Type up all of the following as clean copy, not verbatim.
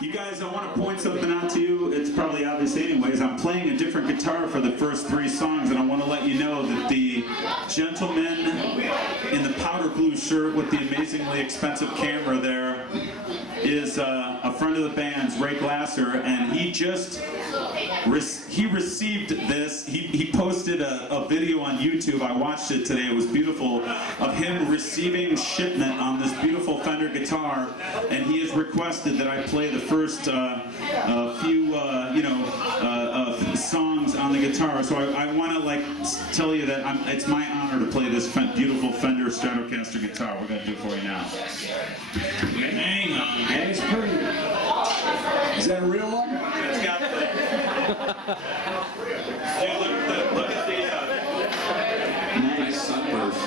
You guys, I want to point something out to you. It's probably obvious anyways. I'm playing a different guitar for the first 3 songs, and I want to let you know that the gentleman in the powder blue shirt with the amazingly expensive camera there is a friend of the band's, Ray Glasser, and he just received this. He posted a video on YouTube. I watched it today. It was beautiful, of him receiving shipment on this beautiful Fender guitar, and he has requested that I play the first few songs on the guitar. So I want to tell you that it's my honor to play this beautiful Fender Stratocaster guitar. We're going to do it for you now. Hang on. That's pretty. Is that a real one? It's got the... look at the... Nice sunburst.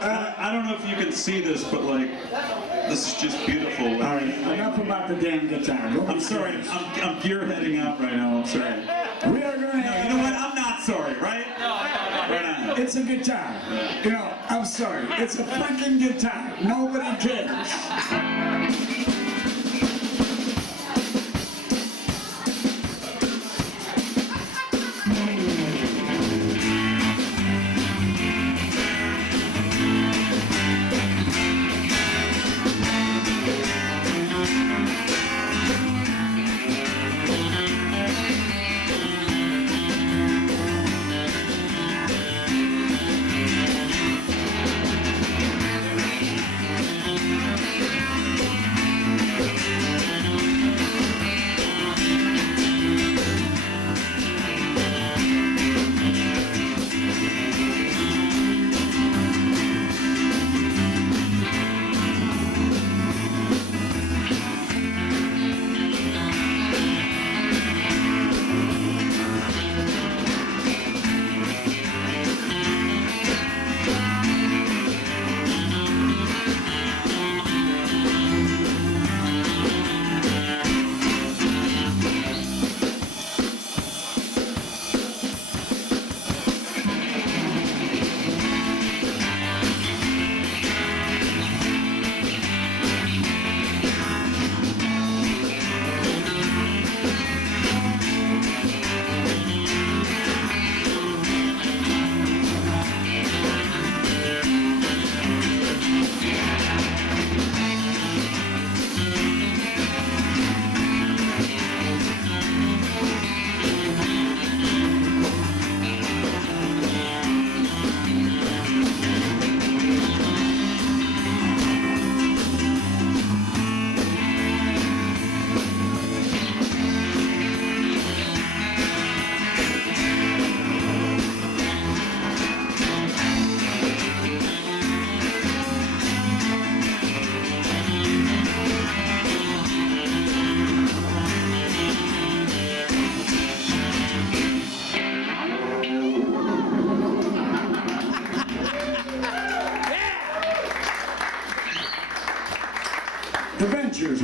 I don't know if you can see this, but this is just beautiful. All right, enough about the damn guitar. I'm sorry, I'm gearheading out right now. I'm sorry. We are going to have... You know what? I'm not sorry, right? Right on. It's a guitar. You know, I'm sorry. It's a freaking guitar. Nobody cares.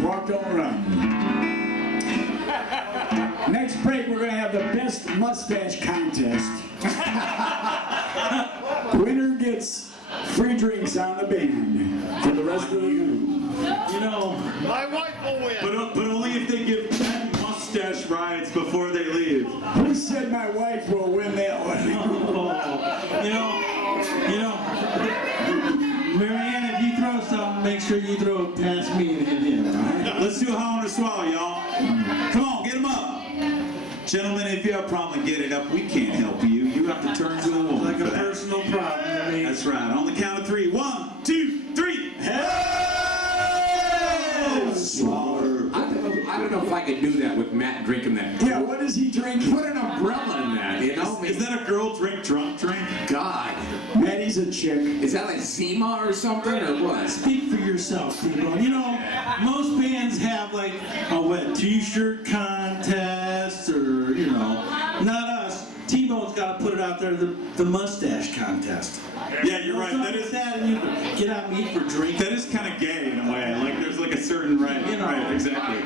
Walk on around. Next break, we're going to have the best mustache contest. Winner gets free drinks on the band for the rest of the night. You know, my wife will win. But only if they give 10 mustache rides before they leave. Who said my wife will win that one? You know, Marianne, if you throw something, make sure you throw it past me and hit him. Right? Let's do a howl and a swallow, y'all. Come on, get them up. Gentlemen, if you have a problem getting up, we can't help you. You have to turn to a woman. Like a personal problem. I mean. That's right. On the count of 3. 1, 2, 3. Hell! Swaller. I don't know if I could do that with Matt drinking that. Yeah, what is he drinking? Put an umbrella in that, you know? Is that a girl drink drunk drink? God. Maddie's a chick. Is that like Zima or something, or what? Speak for yourself, people. You know, most bands have like a wet t-shirt contest, or, you know, not us. T-Bone's got to put it out there, the mustache contest. Yeah, you're right. That is that, and you get out and eat for drink. That is kind of gay in a way. Like there's like a certain right. You know. Right, exactly.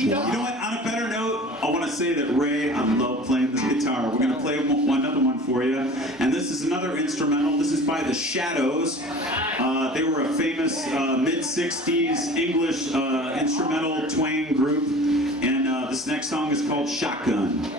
You know what? On a better note, I want to say that Ray, I love playing this guitar. We're gonna play another one for you, and this is another instrumental. This is by the Shadows. They were a famous mid-60s English instrumental twang group. And this next song is called Shotgun.